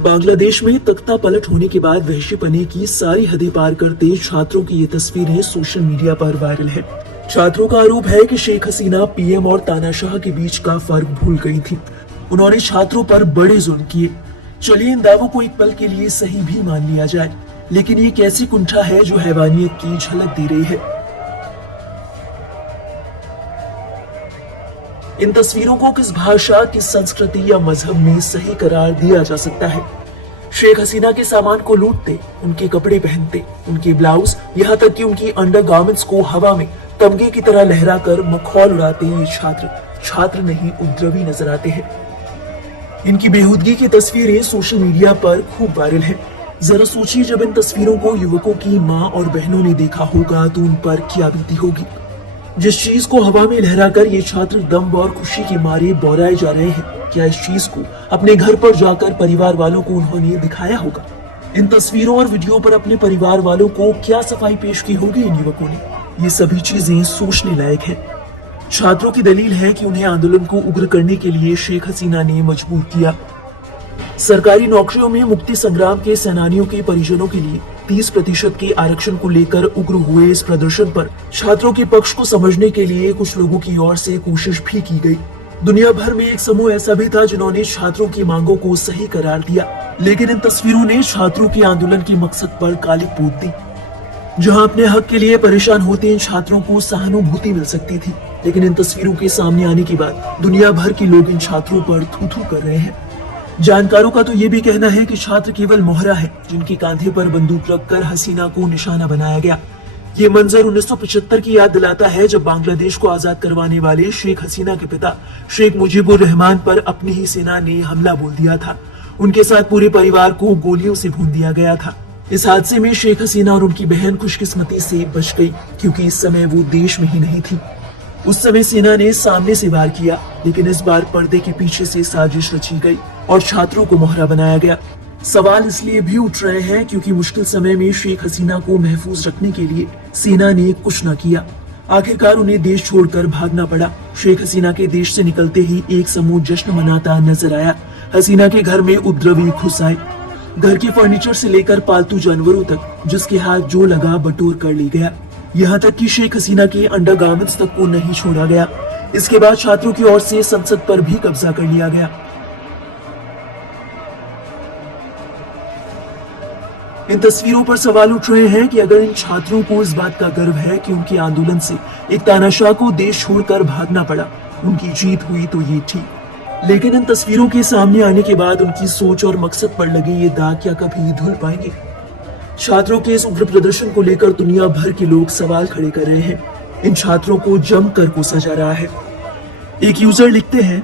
बांग्लादेश में तख्ता पलट होने के बाद वहशीपने की सारी हदें पार करते छात्रों की ये तस्वीरें सोशल मीडिया पर वायरल है। छात्रों का आरोप है कि शेख हसीना पीएम और तानाशाह के बीच का फर्क भूल गई थी। उन्होंने छात्रों पर बड़े जुल्म किए। चलिए इन दावों को एक पल के लिए सही भी मान लिया जाए, लेकिन ये कैसी कुंठा है जो हैवानियत की झलक दे रही है। इन तस्वीरों को किस भाषा, किस संस्कृति या मजहब में सही करार दिया जा सकता है? शेख हसीना के सामान को लूटते, उनके कपड़े पहनते, उनके ब्लाउज, यहाँ तक कि उनकी अंडरगारमेंट्स को हवा में तमगे की तरह लहराकर मखौल उड़ाते ये छात्र नहीं उपद्रवी नजर आते हैं। इनकी बेहूदगी की तस्वीरें सोशल मीडिया पर खूब वायरल है। जरा सोचिए, जब इन तस्वीरों को युवकों की माँ और बहनों ने देखा होगा तो उन पर क्या बीती होगी। जिस चीज को हवा में लहराकर ये छात्र दम और खुशी के मारे बौराए जा रहे हैं, क्या इस चीज को अपने घर पर जाकर परिवार वालों को उन्होंने दिखाया होगा? इन तस्वीरों और वीडियो पर अपने परिवार वालों को क्या सफाई पेश की होगी इन युवकों ने? ये सभी चीजें सोचने लायक है। छात्रों की दलील है कि उन्हें आंदोलन को उग्र करने के लिए शेख हसीना ने मजबूर किया। सरकारी नौकरियों में मुक्ति संग्राम के सेनानियों के परिजनों के लिए 30% के आरक्षण को लेकर उग्र हुए इस प्रदर्शन पर छात्रों के पक्ष को समझने के लिए कुछ लोगों की ओर से कोशिश भी की गई। दुनिया भर में एक समूह ऐसा भी था जिन्होंने छात्रों की मांगों को सही करार दिया, लेकिन इन तस्वीरों ने छात्रों के आंदोलन के मकसद पर काली पोत दी। जहां अपने हक के लिए परेशान होते इन छात्रों को सहानुभूति मिल सकती थी, लेकिन इन तस्वीरों के सामने आने के बाद दुनिया भर के लोग इन छात्रों पर थू-थू कर रहे हैं। जानकारों का तो ये भी कहना है कि छात्र केवल मोहरा है जिनके कांधे पर बंदूक रखकर हसीना को निशाना बनाया गया। ये मंजर 1975 की याद दिलाता है, जब बांग्लादेश को आजाद करवाने वाले शेख हसीना के पिता शेख मुजीबुर रहमान पर अपनी ही सेना ने हमला बोल दिया था। उनके साथ पूरे परिवार को गोलियों से भून दिया गया था। इस हादसे में शेख हसीना और उनकी बहन खुशकिस्मती से बच गई, क्योंकि इस समय वो देश में ही नहीं थी। उस समय सेना ने सामने से वार किया, लेकिन इस बार पर्दे के पीछे से साजिश रची गई और छात्रों को मोहरा बनाया गया। सवाल इसलिए भी उठ रहे हैं क्योंकि मुश्किल समय में शेख हसीना को महफूज रखने के लिए सेना ने कुछ न किया। आखिरकार उन्हें देश छोड़कर भागना पड़ा। शेख हसीना के देश से निकलते ही एक समूह जश्न मनाता नजर आया। हसीना के घर में उपद्रवी घुस आए। घर के फर्नीचर से लेकर पालतू जानवरों तक जिसके हाथ जो लगा बटोर कर ले गया। यहाँ तक कि शेख हसीना के अंडरगारमेंट्स तक को नहीं छोड़ा गया। इसके बाद छात्रों की ओर से संसद पर भी कब्जा कर लिया गया। इन तस्वीरों पर सवाल उठ रहे हैं कि अगर इन छात्रों को इस बात का गर्व है कि उनके आंदोलन से एक तानाशाह को देश छोड़कर भागना पड़ा, उनकी जीत हुई तो ये ठीक, लेकिन इन तस्वीरों के सामने आने के बाद उनकी सोच और मकसद पर लगे ये दाग क्या कभी धुल पाएंगे? छात्रों के इस उग्र प्रदर्शन को लेकर दुनिया भर के लोग सवाल खड़े कर रहे हैं। इन छात्रों को जमकर कोसा जा रहा है। एक यूजर लिखते हैं,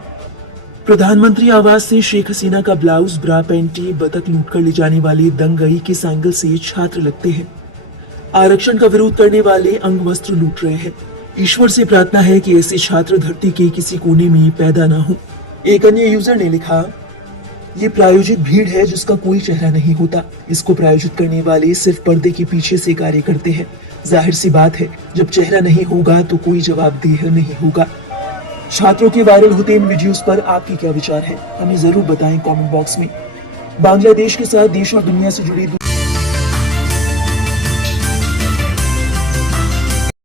प्रधानमंत्री आवास से शेख हसीना का ब्लाउज, ब्रा, पैंटी, बतख लूटकर ले जाने वाले दंगई के एंगल से छात्र लगते हैं। आरक्षण का विरोध करने वाले अंग वस्त्र लूट रहे हैं। ईश्वर से प्रार्थना है कि ऐसे छात्र धरती के किसी कोने में पैदा ना हो। एक अन्य यूजर ने लिखा, ये प्रायोजित भीड़ है जिसका कोई चेहरा नहीं होता। इसको प्रायोजित करने वाले सिर्फ पर्दे के पीछे से कार्य करते हैं। जाहिर सी बात है, जब चेहरा नहीं होगा तो कोई जवाबदेह नहीं होगा। छात्रों के वायरल होते इन वीडियोस पर आपके क्या विचार हैं? हमें जरूर बताएं कमेंट बॉक्स में। बांग्लादेश के साथ देश और दुनिया से जुड़ी